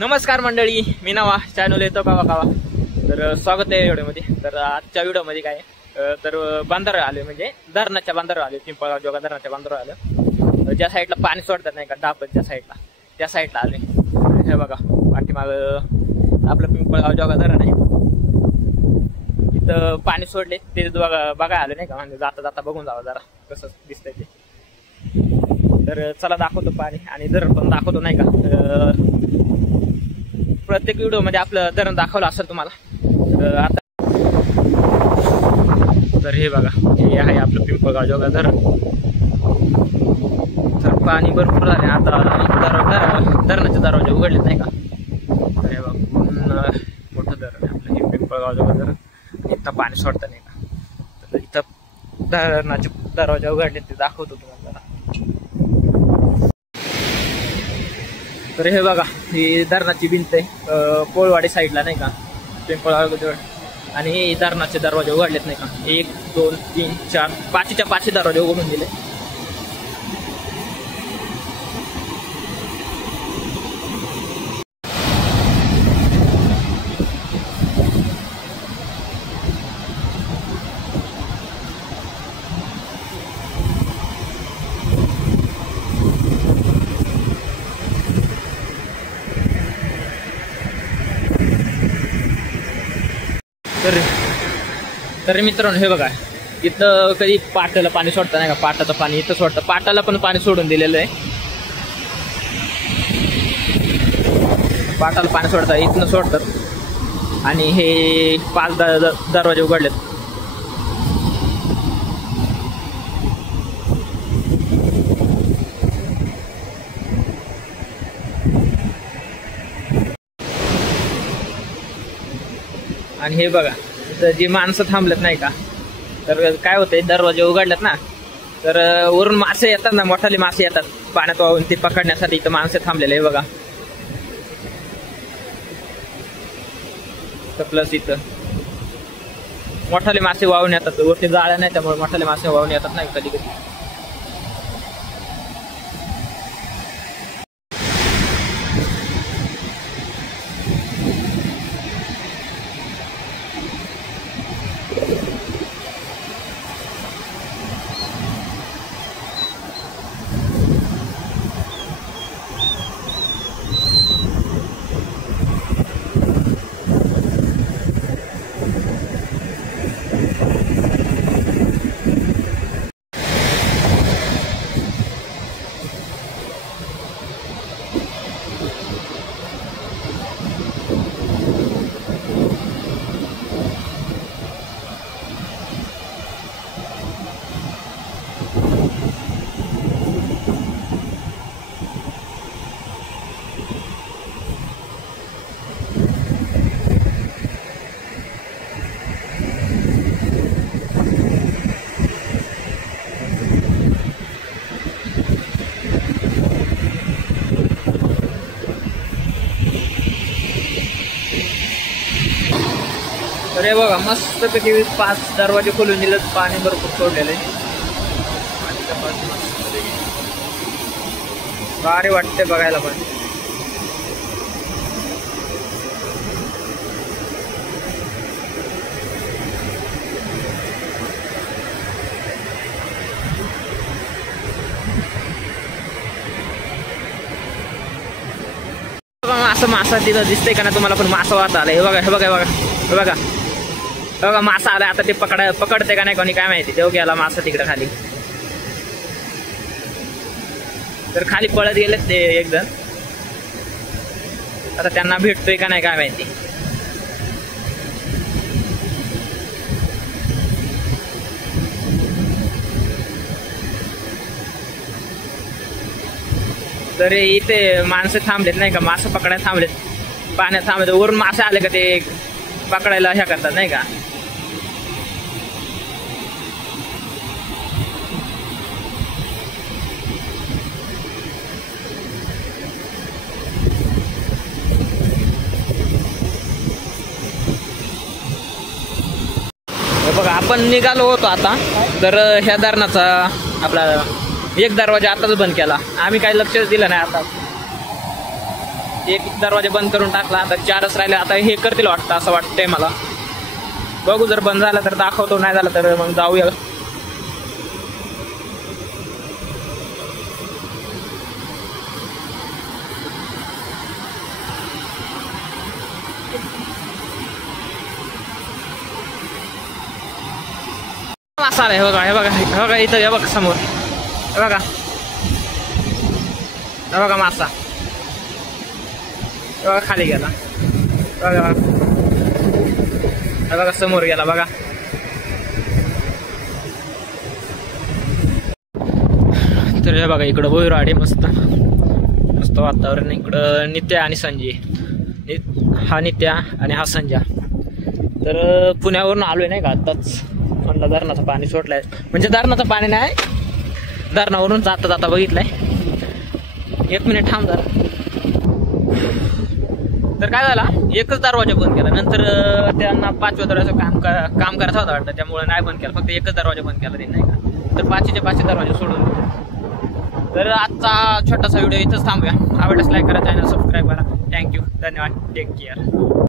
नमस्कार मंडळी, मी नवा चॅनल येतो गावा तर स्वागत आहे व्हिडिओमध्ये। तर आजच्या व्हिडिओमध्ये काय तर बांधारा आले, म्हणजे धरणाच्या बांधारा आले, पिंपळगाव जोगा धरणाच्या बांधारा आले। ज्या साईडला पाणी सोडतात नाही का, डापच्या साईडला, त्या साईडला आले। हे बघा पाठीमाग आपलं पिंपळगाव जोगा धरण आहे, इथं पाणी सोडले ते बघा आले नाही का, म्हणजे जाता जाता बघून जावं जरा कसं दिसतंय ते। तर चला दाखवतो पाणी आणि धरण पण दाखवतो नाही का। प्रत्येक व्हिडिओ मध्ये आपलं धरण दाखवलं असेल तुम्हाला। आता तर हे बघा, हे आहे आपलं पिंपळगाव जोगा धरण। तर पाणी भरपूर झाले, आता धरणाचे दरवाजे उघडलेत नाही का। तर हे बघा मोठं धरण आहे आपलं हे पिंपळगाव जोगा धरण, इथं पाणी सोडतं नाही का। तर इथं धरणाचे दरवाजे उघडले ते दाखवतो तुम्हाला। तर हे बघा, ही धरणाची भिंत आहे कोळवाडी साईडला नाही का, पिंपळगाव जवळ। आणि हे धरणाचे दरवाजे उघडलेत नाही का, 1 2 3 4 5च्या 5 दरवाजे उघडून दिले। तर मित्रांनो हे बघा, इथं कधी पाटाला पाणी सोडतं नाही का, पाटाचं पाणी इथं सोडतं, पाटाला पण पाणी सोडून दिलेलं आहे। पाटाला पाणी सोडतात, इथनं सोडतात। आणि हे 5 दरवाजे उघडलेत। आणि हे बघा, तर जी माणसं थांबलेत नाही का, तर काय होतंय, दरवाजे उघडलेत ना, तर वरून मासे येतात ना, मोठाले मासे येतात पाण्यात वाहून, ते पकडण्यासाठी इथं माणसं थांबलेले आहे बघा। तर प्लस इथं मोठाले मासे वाहून येतात, वरती जाळ्या नाही त्यामुळे मोठाले मासे वाहून येतात नाही कधी कधी। तर हे बघा, मस्त पैकी 5 दरवाजे खोलून दिलेत, पाणी भरपूर सोडलेलं आहे। भारी वाटते बघायला पण। असं मासा तिथं दिसतंय का ना तुम्हाला, पण मासा वाहत आलाय। हे बघा हे बघा हे बघा हे बघा बघा, मासा आलाय। आता ते पकडते का नाही कोणी काय माहिती, तेव्हा गेला मासा तिकडे खाली। तर खाली पळत गेलेत ते एक जण, आता त्यांना भेटतोय का नाही काय माहिती। तर इथे माणसं थांबलेत नाही का, मासे पकडायला थांबलेत, पाण्यात थांबलेत। वरून मासे आले का ते पकडायला ह्या करतात नाही का। बघा, आपण निघालो होतो आता, तर ह्या धरणाचा आपला एक दरवाजा आताच बंद केला, आम्ही काही लक्ष दिलं नाही। आता एक दरवाजा बंद करून टाकला, आता 4च राहिले. आता हे करतील वाटतं, असं वाटतंय मला. बघू, जर बंद झाला तर दाखवतो, नाही झालं तर मग जाऊया. मासा आलाय, हे बघा इथं, हे बघा समोर, हे बघा मासा, हे बघा खाली गेला, हे बघा समोर गेला बघा. तर हे बघा इकडं बोईराडे, मस्त मस्त वातावरण. इकडं नित्या आणि संजय, हा नित्या आणि हा संजय. तर पुण्यावरून आलोय नाही का आताच. म्हणलं धरणाचं पाणी सोडलंय, म्हणजे धरणाचं पाणी नाही, धरणावरून जाता जाता बघितलंय. 1 मिनिट थांब जरा. तर काय झाला, एकच दरवाजा बंद केला. नंतर त्यांना 5व्या दरवाजा काम करायचं होतं वाटतं, त्यामुळे नाही बंद केला, फक्त एकच दरवाजा बंद केला त्यांनी नाही का. तर 5चे 5 दरवाजे सोडून दिले. तर आजचा छोटासा व्हिडिओ इथंच थांबूया. आवडल्यास लाईक करा, चॅनल सबस्क्राईब करा. थँक्यू, धन्यवाद, टेक केअर.